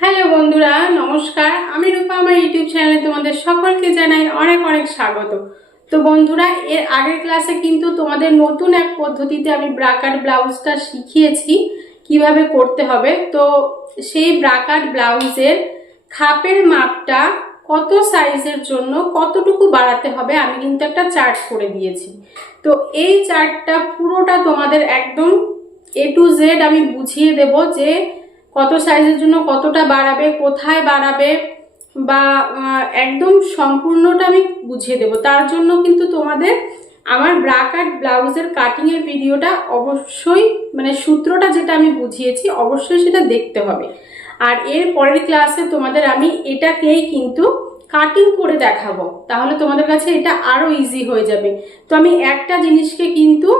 Hello বন্ধুরা, নমস্কার। আমি রূপা, আমার ইউটিউব চ্যানেলে তোমাদের সকলকে জানাই অনেক অনেক স্বাগত। তো বন্ধুরা, এর আগের ক্লাসে কিন্তু তোমাদের নতুন এক পদ্ধতিতে আমি ব্রাকাট ব্লাউজটা শিখিয়েছি, কীভাবে করতে হবে। তো সেই ব্রাকাট ব্লাউজের খাপের মাপটা কত সাইজের জন্য কতটুকু বাড়াতে হবে, আমি কিন্তু একটা চার্ট করে দিয়েছি। তো এই চার্টটা পুরোটা তোমাদের একদম এ টু জেড আমি বুঝিয়ে দেব যে কত সাইজের জন্য কতটা বাড়াবে, কোথায় বাড়াবে বা একদম সম্পূর্ণটা আমি বুঝিয়ে দেব। তার জন্য কিন্তু তোমাদের আমার ব্রাকাট ব্লাউজের কাটিংয়ের ভিডিওটা অবশ্যই মানে সূত্রটা যেটা আমি বুঝিয়েছি, অবশ্যই সেটা দেখতে হবে। আর এর পরের ক্লাসে তোমাদের আমি এটাকেই কিন্তু কাটিং করে দেখাবো। তাহলে তোমাদের কাছে এটা আরও ইজি হয়ে যাবে। তো আমি একটা জিনিসকে কিন্তু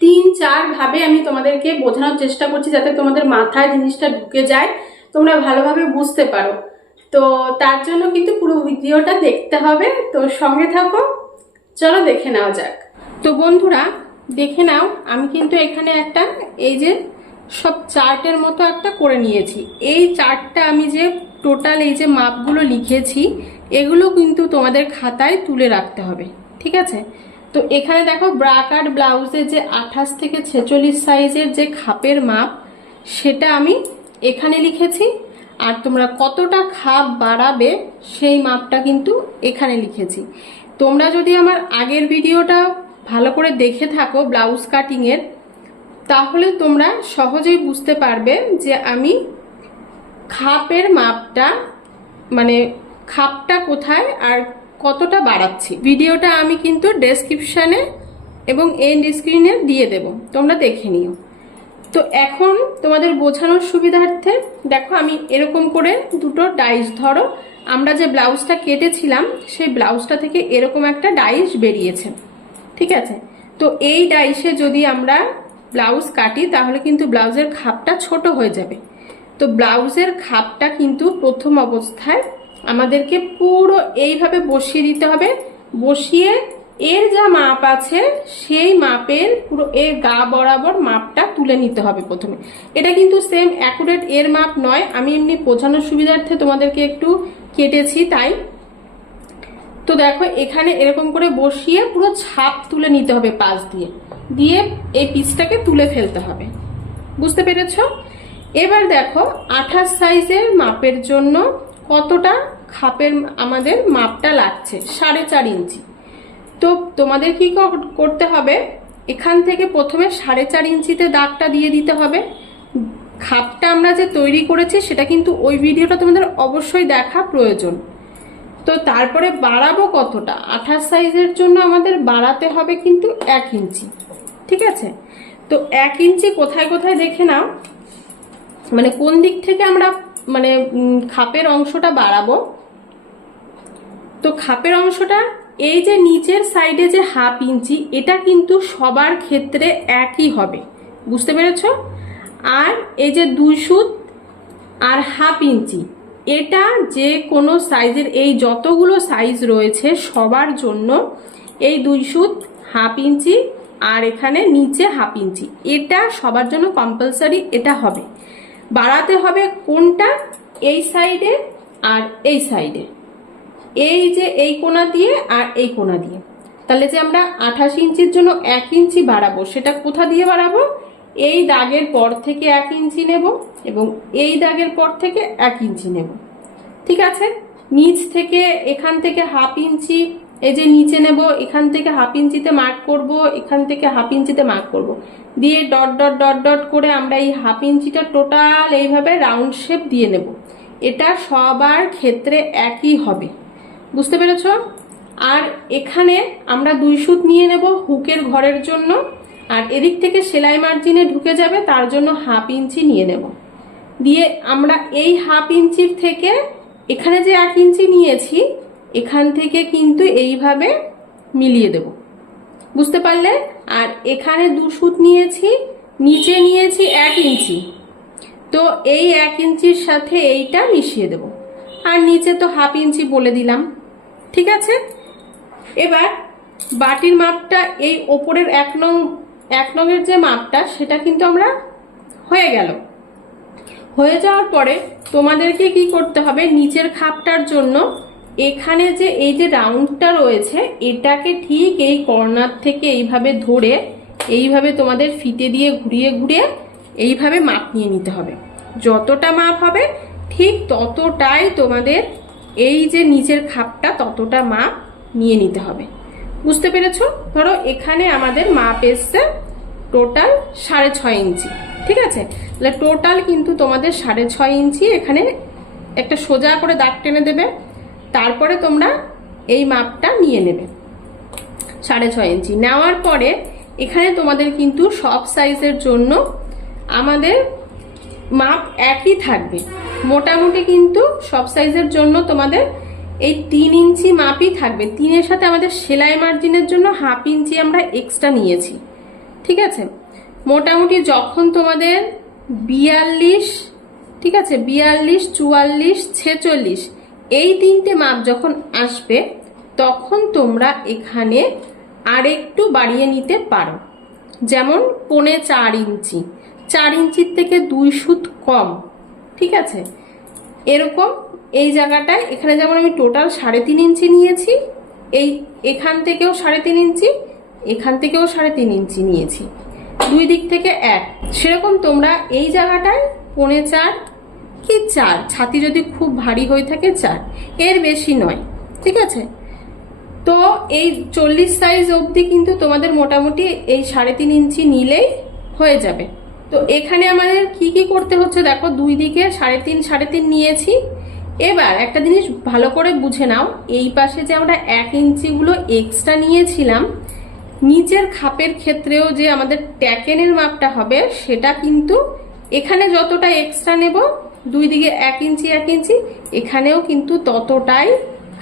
তিন, চার ভাবে আমি তোমাদেরকে বোঝানোর চেষ্টা করছি যাতে তোমাদের মাথায় জিনিসটা ঢুকে যায়। তোমরা ভালোভাবে বুঝতে পারো। তো তার জন্য কিন্তু পুরো ভিডিওটা দেখতে হবে। তো সঙ্গে থাকো। চলো দেখে নেওয়া যাক। তো বন্ধুরা, দেখে নাও, আমি কিন্তু এখানে একটা, এই যে সব চার্টের মতো একটা করে নিয়েছি। এই চার্টটা আমি যে টোটাল এই যে মাপগুলো লিখেছি, এগুলো কিন্তু তোমাদের খাতায় তুলে রাখতে হবে। ঠিক আছে? তো এখানে দেখো ব্রাকাট ব্লাউজের যে আঠাশ থেকে ছেচল্লিশ সাইজের যে খাপের মাপ, সেটা আমি এখানে লিখেছি। আর তোমরা কতটা খাপ বাড়াবে, সেই মাপটা কিন্তু এখানে লিখেছি। তোমরা যদি আমার আগের ভিডিওটা ভালো করে দেখে থাকো ব্লাউজ কাটিংয়ের, তাহলে তোমরা সহজেই বুঝতে পারবে যে আমি খাপের মাপটা মানে খাপটা কোথায় আর কতটা বাড়াচ্ছি? ভিডিওটা আমি কিন্তু ডেসক্রিপশানে এবং এন্ড স্ক্রিনে দিয়ে দেব। তোমরা দেখে নিও। তো এখন তোমাদের বোঝানোর সুবিধার্থে দেখো, আমি এরকম করে দুটো ডাইস ধরো। আমরা যে ব্লাউজটা কেটেছিলাম, সেই ব্লাউজটা থেকে এরকম একটা ডাইস বেরিয়েছে। ঠিক আছে? তো এই ডাইসে যদি আমরা ব্লাউজ কাটি, তাহলে কিন্তু ব্লাউজের খাপটা ছোট হয়ে যাবে। তো ব্লাউজের খাপটা কিন্তু প্রথম অবস্থায় আমাদেরকে পুরো এইভাবে বসিয়ে দিতে হবে। বসিয়ে এর যা মাপ আছে, সেই মাপের পুরো এর গা বরাবর মাপটা তুলে নিতে হবে প্রথমে। এটা কিন্তু সেম অ্যাকুরেট এর মাপ নয়। আমি এমনি বোঝানোর সুবিধার্থে তোমাদেরকে একটু কেটেছি তাই। তো দেখো, এখানে এরকম করে বসিয়ে পুরো ছাপ তুলে নিতে হবে পাশ দিয়ে। দিয়ে এই পিসটাকে তুলে ফেলতে হবে। বুঝতে পেরেছ? এবার দেখো, আঠাশ সাইজের মাপের জন্য কতটা খাপের আমাদের মাপটা লাগছে, সাড়ে চার ইঞ্চি। তো তোমাদের কি কর- করতে হবে? এখান থেকে প্রথমে সাড়ে চার ইঞ্চিতে দাগটা দিয়ে দিতে হবে। খাপটা আমরা যে তৈরি করেছি, সেটা কিন্তু ওই ভিডিওটা তোমাদের অবশ্যই দেখা প্রয়োজন। তো তারপরে বাড়াবো কতটা? আঠাশ সাইজের জন্য আমাদের বাড়াতে হবে কিন্তু এক ইঞ্চি, ঠিক আছে? তো এক ইঞ্চি কোথায় কোথায় দেখে নাও। মানে কোন দিক থেকে আমরা মানে খাপের অংশটা বাড়াবো? তো খাপের অংশটা, এই যে নিচের সাইডে যে হাফ ইঞ্চি, এটা কিন্তু সবার ক্ষেত্রে একই হবে। বুঝতে পেরেছ? আর এই যে দুই সুত আর হাফ ইঞ্চি, এটা যে কোনো সাইজের এই যতগুলো সাইজ রয়েছে, সবার জন্য এই দুই সুত হাফ ইঞ্চি আর এখানে নিচে হাফ ইঞ্চি, এটা সবার জন্য কম্পালসারি এটা হবে। বাড়াতে হবে কোনটা? এই সাইডে আর এই সাইডে এই যে এই কোণা দিয়ে আর এই কোণা দিয়ে। তাহলে যে আমরা আঠাশ ইঞ্চির জন্য এক ইঞ্চি বাড়াবো, সেটা কোথা দিয়ে বাড়াবো? এই দাগের পর থেকে এক ইঞ্চি নেব এবং এই দাগের পর থেকে এক ইঞ্চি নেব। ঠিক আছে? নিচ থেকে এখান থেকে হাফ ইঞ্চি, এই যে নিচে নেব, এখান থেকে হাফ ইঞ্চিতে মার্ক করব, এখান থেকে হাফ ইঞ্চিতে মার্ক করব। দিয়ে ডট ডট ডট ডট করে আমরা এই হাফ ইঞ্চিটা টোটাল এইভাবে রাউন্ড শেপ দিয়ে নেব। এটা সবার ক্ষেত্রে একই হবে। বুঝতে পেরেছ? আর এখানে আমরা দুই সুত নিয়ে নেব হুকের ঘরের জন্য, আর এদিক থেকে সেলাই মার্জিনে ঢুকে যাবে, তার জন্য হাফ ইঞ্চি নিয়ে নেব। দিয়ে আমরা এই হাফ ইঞ্চির থেকে এখানে যে এক ইঞ্চি নিয়েছি, এখান থেকে কিন্তু এইভাবে মিলিয়ে দেব। বুঝতে পারলে? আর এখানে দু সুত নিয়েছি, নিচে নিয়েছি এক ইঞ্চি। তো এই এক ইঞ্চির সাথে এইটা মিশিয়ে দেব। আর নিচে তো হাফ ইঞ্চি বলে দিলাম। ঠিক আছে? এবার বাটির মাপটা এই ওপরের এক নং, এক নংয়ের যে মাপটা, সেটা কিন্তু আমরা হয়ে গেল। হয়ে যাওয়ার পরে তোমাদেরকে কি করতে হবে? নিচের খাপটার জন্য এখানে যে এই যে রাউন্ডটা রয়েছে, এটাকে ঠিক এই কর্নার থেকে এইভাবে ধরে এইভাবে তোমাদের ফিতে দিয়ে ঘুরিয়ে ঘুরিয়ে এইভাবে মাপ নিয়ে নিতে হবে। যতটা মাপ হবে, ঠিক ততটাই তোমাদের এই যে নিচের খাপটা ততটা মাপ নিয়ে নিতে হবে। বুঝতে পেরেছ? ধরো এখানে আমাদের মাপ এসছে টোটাল সাড়ে ছয় ইঞ্চি, ঠিক আছে? তাহলে টোটাল কিন্তু তোমাদের সাড়ে ছয় ইঞ্চি এখানে একটা সোজা করে দাগ টেনে দেবে, তারপরে তোমরা এই মাপটা নিয়ে নেবে, সাড়ে ছয় ইঞ্চি। নেওয়ার পরে এখানে তোমাদের কিন্তু সব সাইজের জন্য আমাদের মাপ একই থাকবে। মোটামুটি কিন্তু সব সাইজের জন্য তোমাদের এই তিন ইঞ্চি মাপই থাকবে। তিনের সাথে আমাদের সেলাই মার্জিনের জন্য হাফ ইঞ্চি আমরা এক্সট্রা নিয়েছি। ঠিক আছে? মোটামুটি যখন তোমাদের বিয়াল্লিশ, ঠিক আছে? বিয়াল্লিশ, চুয়াল্লিশ, ছেচল্লিশ, এই তিনটে মাপ যখন আসবে, তখন তোমরা এখানে আরেকটু বাড়িয়ে নিতে পারো। যেমন পৌনে চার ইঞ্চি। চার ইঞ্চির থেকে দুই সুত কম। ঠিক আছে? এরকম এই জায়গাটায়, এখানে যেমন আমি টোটাল সাড়ে তিন ইঞ্চি নিয়েছি, এই এখান থেকেও সাড়ে তিন ইঞ্চি, এখান থেকেও সাড়ে তিন ইঞ্চি নিয়েছি। দুই দিক থেকে এক। সেরকম তোমরা এই জায়গাটায় পৌনে চার কি চার? ছাতি যদি খুব ভারী হয়ে থাকে, চার। এর বেশি নয়, ঠিক আছে? তো এই চল্লিশ সাইজ অবধি কিন্তু তোমাদের মোটামুটি এই সাড়ে তিন ইঞ্চি নিলেই হয়ে যাবে। তো এখানে আমাদের কি কি করতে হচ্ছে? দেখো, দুই দিকে সাড়ে তিন সাড়ে তিন নিয়েছি। এবার একটা জিনিস ভালো করে বুঝে নাও। এই পাশে যে আমরা এক ইঞ্চিগুলো এক্সট্রা নিয়েছিলাম, নিচের খাপের ক্ষেত্রেও যে আমাদের ট্যাকেনের মাপটা হবে, সেটা কিন্তু এখানে যতটা এক্সট্রা নেব, দুই দিকে এক ইঞ্চি এক ইঞ্চি, এখানেও কিন্তু ততটাই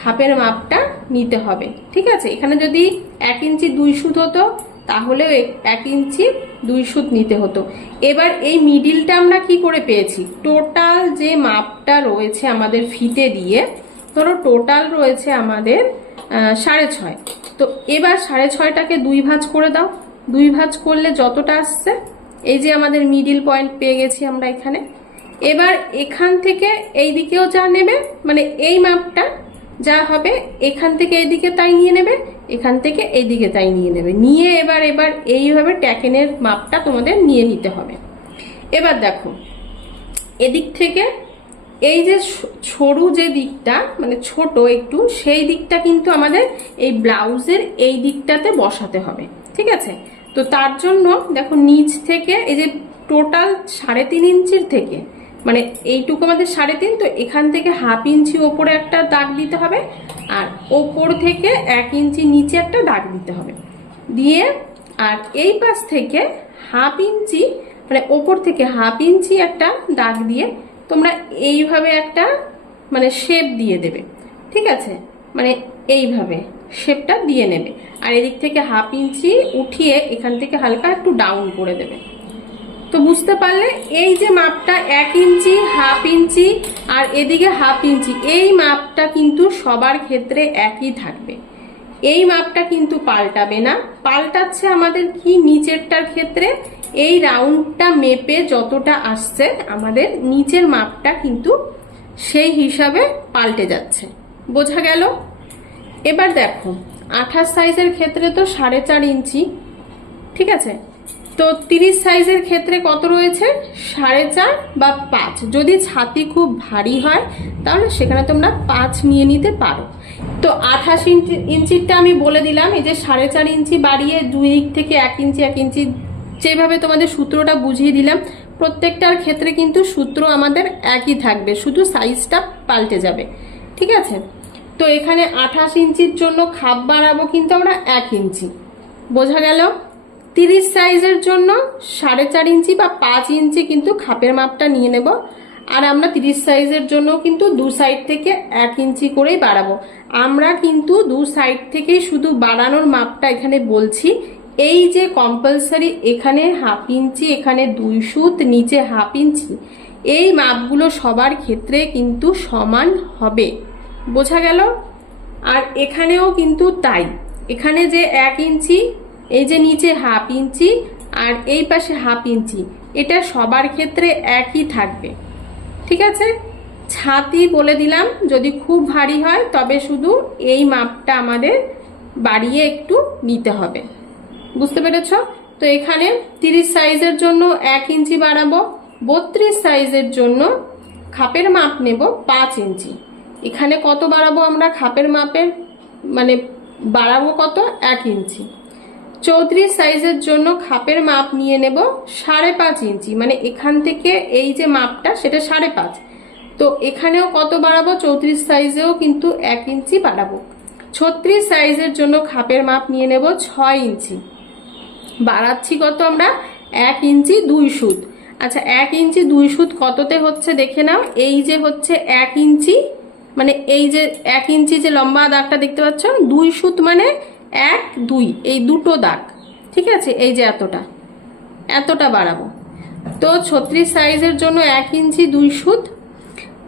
খাপের মাপটা নিতে হবে। ঠিক আছে? এখানে যদি এক ইঞ্চি দুই সুত হতো তাহলেও এক- এক ইঞ্চি দুই সুত নিতে হতো। এবার এই মিডিলটা আমরা কি করে পেয়েছি? টোটাল যে মাপটা রয়েছে আমাদের ফিতে দিয়ে, ধরো টোটাল রয়েছে আমাদের সাড়ে ছয়। তো এবার সাড়ে ছয়টাকে দুই ভাঁজ করে দাও। দুই ভাঁজ করলে যতটা আসছে? এই যে আমাদের মিডিল পয়েন্ট পেয়ে গেছি আমরা এখানে। এবার এখান থেকে এই দিকেও যা নেবে মানে এই মাপটা যা হবে এখান থেকে এদিকে তাই নিয়ে নেবে, এখান থেকে এদিকে তাই নিয়ে নেবে। নিয়ে এবার এবার এইভাবে ট্যাকেনের মাপটা তোমাদের নিয়ে নিতে হবে। এবার দেখো, এদিক থেকে এই যে সরু যে দিকটা মানে ছোট একটু, সেই দিকটা কিন্তু আমাদের এই ব্লাউজের এই দিকটাতে বসাতে হবে, ঠিক আছে? তো তার জন্য দেখো নিচ থেকে এই যে টোটাল সাড়ে তিন ইঞ্চির থেকে মানে এইটুকু আমাদের সাড়ে তিন, তো এখান থেকে হাফ ইঞ্চি ওপরে একটা দাগ দিতে হবে আর ওপর থেকে এক ইঞ্চি নিচে একটা দাগ দিতে হবে। দিয়ে আর এই পাশ থেকে হাফ ইঞ্চি মানে ওপর থেকে হাফ ইঞ্চি একটা দাগ দিয়ে তোমরা এইভাবে একটা মানে শেপ দিয়ে দেবে। ঠিক আছে? মানে এইভাবে শেপটা দিয়ে নেবে। আর এদিক থেকে হাফ ইঞ্চি উঠিয়ে এখান থেকে হালকা একটু ডাউন করে দেবে। তো বুঝতে পারলে এই যে মাপটা এক ইঞ্চি, হাফ ইঞ্চি আর এদিকে হাফ ইঞ্চি, এই মাপটা কিন্তু সবার ক্ষেত্রে একই থাকবে। এই মাপটা কিন্তু পাল্টাবে না। পাল্টাচ্ছে আমাদের কি নিচেরটার ক্ষেত্রে? এই রাউন্ডটা মেপে যতটা আসছে, আমাদের নিচের মাপটা কিন্তু সেই হিসাবে পাল্টে যাচ্ছে। বোঝা গেল? এবার দেখো, আঠাশ সাইজের ক্ষেত্রে তো সাড়ে চার ইঞ্চি, ঠিক আছে? তো তিরিশ সাইজের ক্ষেত্রে কত রয়েছে? সাড়ে চার বা পাঁচ। যদি ছাতি খুব ভারী হয়, তাহলে সেখানে তোমরা পাঁচ নিয়ে নিতে পারো। তো আঠাশ ইঞ্চি, ইঞ্চিরটা আমি বলে দিলাম, এই যে সাড়ে চার ইঞ্চি বাড়িয়ে দুই দিক থেকে এক ইঞ্চি এক ইঞ্চি যেভাবে তোমাদের সূত্রটা বুঝিয়ে দিলাম, প্রত্যেকটার ক্ষেত্রে কিন্তু সূত্র আমাদের একই থাকবে, শুধু সাইজটা পাল্টে যাবে। ঠিক আছে? তো এখানে আঠাশ ইঞ্চির জন্য খাপ বাড়াবো কিন্তু আমরা এক ইঞ্চি। বোঝা গেল? তিরিশ সাইজের জন্য সাড়ে চার ইঞ্চি বা পাঁচ ইঞ্চি কিন্তু খাপের মাপটা নিয়ে নেব। আর আমরা তিরিশ সাইজের জন্য কিন্তু দু সাইড থেকে এক ইঞ্চি করেই বাড়াবো। আমরা কিন্তু দু সাইড থেকেই শুধু বাড়ানোর মাপটা এখানে বলছি। এই যে কম্পালসারি এখানে হাফ ইঞ্চি, এখানে দুই সুত, নিচে হাফ ইঞ্চি, এই মাপগুলো সবার ক্ষেত্রে কিন্তু সমান হবে। বোঝা গেল? আর এখানেও কিন্তু তাই। এখানে যে এক ইঞ্চি এই যে নিচে হাফ ইঞ্চি আর এই পাশে হাফ ইঞ্চি, এটা সবার ক্ষেত্রে একই থাকবে। ঠিক আছে? ছাতি বলে দিলাম, যদি খুব ভারী হয় তবে শুধু এই মাপটা আমাদের বাড়িয়ে একটু নিতে হবে। বুঝতে পেরেছ? তো এখানে তিরিশ সাইজের জন্য এক ইঞ্চি বাড়াবো, বত্রিশ সাইজের জন্য খাপের মাপ নেব পাঁচ ইঞ্চি। এখানে কত বাড়াবো আমরা খাপের মাপের? মানে বাড়াবো কত? এক ইঞ্চি। চৌত্রিশ সাইজের জন্য খাপের মাপ নিয়ে নেব সাড়ে পাঁচ ইঞ্চি। মানে এখান থেকে এই যে মাপটা, সেটা সাড়ে পাঁচ। তো এখানেও কত বাড়াবো? চৌত্রিশ সাইজেও কিন্তু এক ইঞ্চি বাড়াবো। ছত্রিশ সাইজের জন্য খাপের মাপ নিয়ে নেব ছয় ইঞ্চি। বাড়াচ্ছি কত আমরা? এক ইঞ্চি দুই সুদ আচ্ছা এক ইঞ্চি দুই সুত কততে হচ্ছে দেখে নাও। এই যে হচ্ছে এক ইঞ্চি মানে এই যে এক ইঞ্চি যে লম্বা দাগটা দেখতে পাচ্ছ, দুই সুত মানে এক, দুই, এই দুটো দাগ। ঠিক আছে? এই যে এতটা। এতটা বাড়াবো। তো ছত্রিশ সাইজের জন্য এক ইঞ্চি দুই সুত।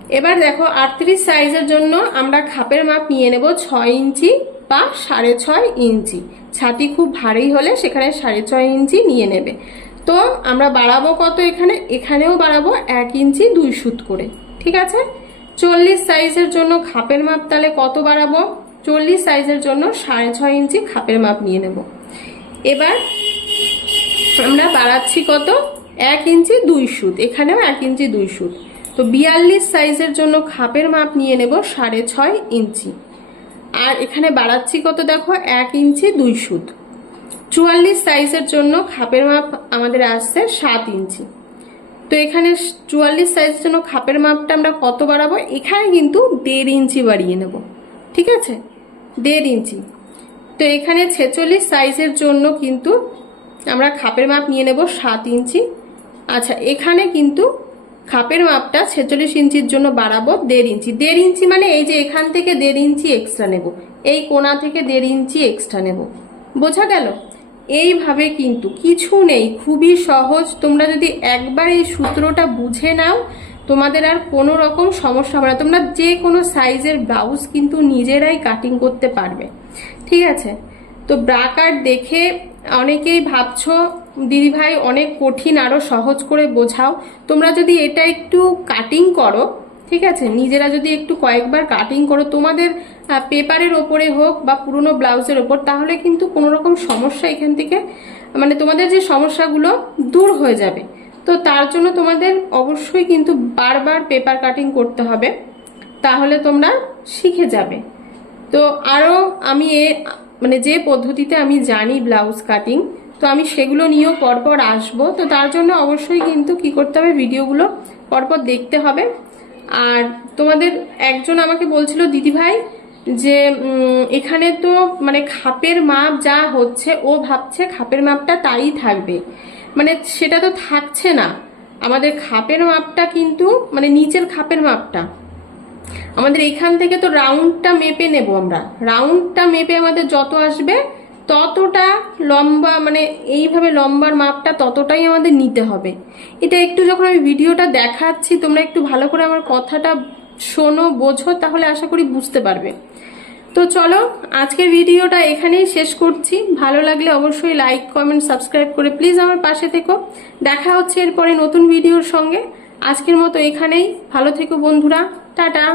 এবার দেখো, আটত্রিশ সাইজের জন্য আমরা খাপের মাপ নিয়ে নেব ছয় ইঞ্চি বা সাড়ে ছয় ইঞ্চি। ছাতি খুব ভারী হলে সেখানে সাড়ে ছয় ইঞ্চি নিয়ে নেবে। তো আমরা বাড়াবো কত এখানে? এখানেও বাড়াবো এক ইঞ্চি দুই সুত করে। ঠিক আছে? চল্লিশ সাইজের জন্য খাপের মাপ তাহলে কত বাড়াবো? চল্লিশ সাইজের জন্য সাড়ে ছয় ইঞ্চি খাপের মাপ নিয়ে নেব। এবার আমরা বাড়াচ্ছি কত? এক ইঞ্চি দুই সুত। এখানেও এক ইঞ্চি দুই সুত। তো বিয়াল্লিশ সাইজের জন্য খাপের মাপ নিয়ে নেব সাড়ে ছয় ইঞ্চি। আর এখানে বাড়াচ্ছি কত দেখো? এক ইঞ্চি দুই সুত। চুয়াল্লিশ সাইজের জন্য খাপের মাপ আমাদের আসছে সাত ইঞ্চি। তো এখানে চুয়াল্লিশ সাইজের জন্য খাপের মাপটা আমরা কত বাড়াবো? এখানে কিন্তু দেড় ইঞ্চি বাড়িয়ে নেব। ঠিক আছে? দেড় ইঞ্চি। তো এখানে ছেচল্লিশ সাইজের জন্য কিন্তু আমরা খাপের মাপ নিয়ে নেব সাত ইঞ্চি। আচ্ছা এখানে কিন্তু খাপের মাপটা ছেচল্লিশ ইঞ্চির জন্য বাড়াবো দেড় ইঞ্চি। দেড় ইঞ্চি মানে এই যে এখান থেকে দেড় ইঞ্চি এক্সট্রা নেব। এই কোনা থেকে দেড় ইঞ্চি এক্সট্রা নেব। বোঝা গেল? এইভাবে কিন্তু কিছু নেই। খুবই সহজ। তোমরা যদি একবার এই সূত্রটা বুঝে নাও তোমাদের আর কোনো রকম সমস্যা হবে না। তোমরা যে কোনো সাইজের ব্লাউজ কিন্তু নিজেরাই কাটিং করতে পারবে। ঠিক আছে? তো ব্রাকার দেখে অনেকেই ভাবছ দিদি ভাই অনেক কঠিন আরও সহজ করে বোঝাও। তোমরা যদি এটা একটু কাটিং করো, ঠিক আছে? নিজেরা যদি একটু কয়েকবার কাটিং করো, তোমাদের পেপারের ওপরে হোক বা পুরনো ব্লাউজের ওপর, তাহলে কিন্তু কোনো রকম সমস্যা এখান থেকে মানে তোমাদের যে সমস্যাগুলো দূর হয়ে যাবে। তো তার জন্য তোমাদের অবশ্যই কিন্তু বারবার পেপার কাটিং করতে হবে। তাহলে তোমরা শিখে যাবে। তো আরও আমি এ মানে যে পদ্ধতিতে আমি জানি ব্লাউজ কাটিং তো আমি সেগুলো নিয়েও পরপর আসব। তো তার জন্য অবশ্যই কিন্তু কি করতে হবে, ভিডিওগুলো পরপর দেখতে হবে। আর তোমাদের একজন আমাকে বলছিল, দিদি ভাই, যে এখানে তো মানে খাপের মাপ যা হচ্ছে, ও ভাবছে খাপের মাপটা তাই থাকবে। মানে সেটা তো থাকছে না। আমাদের খাপের মাপটা কিন্তু মানে নিচের খাপের মাপটা। আমাদের এখান থেকে তো রাউন্ডটা মেপে নেব আমরা। রাউন্ডটা মেপে আমাদের যত আসবে, ততটা লম্বা মানে এইভাবে লম্বার মাপটা ততটাই আমাদের নিতে হবে। এটা একটু যখন আমি ভিডিওটা দেখাচ্ছি, তোমরা একটু ভালো করে আমার কথাটা শোনো, বোঝো, তাহলে আশা করি বুঝতে পারবে। তো চলো, আজকের ভিডিওটা এখানেই শেষ করছি। ভালো লাগলে অবশ্যই লাইক কমেন্ট সাবস্ক্রাইব করে প্লিজ আমার পাশে থেকো। দেখা হচ্ছে এরপরে নতুন ভিডিওর সঙ্গে। আজকের মতো এখানেই। ভালো থেকো বন্ধুরা। টাটা।